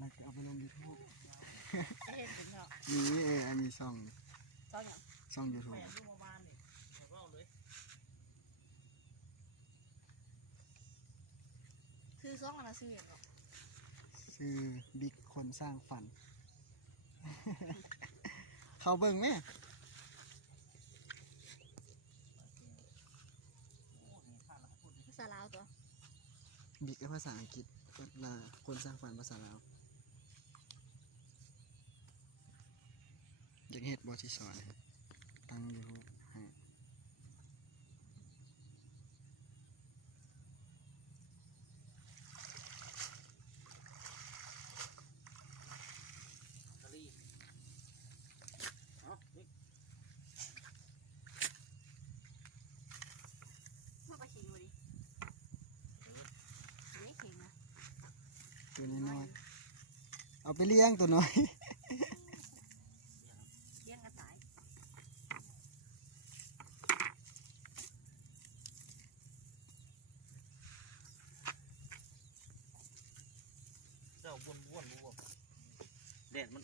แล้วก็เอาไปลงยูทูบ เห็นถึงเหรอ นี่อันนี้ช่อง เจ้าอย่าง ช่องยูทูบ ซื้อซ่องอะไรซื้ออย่างหรอ ชื่อบิ๊กคนสร้างฝัน เขาเบิ่งไหม ภาษาลาวตัว บิ๊กภาษาอังกฤษคนสร้างฝันภาษาลาวอยากเฮ็ดบอที่สอนตั้งยูทูบให้ มาไปขิงดูดิไม่ขิงนะ ตัวน้อยๆเอาไปเลี้ยงตัวน้อย เลี้ยงกระต่าย เจ้าบ้วนบ้วนบ้วนแดดมัน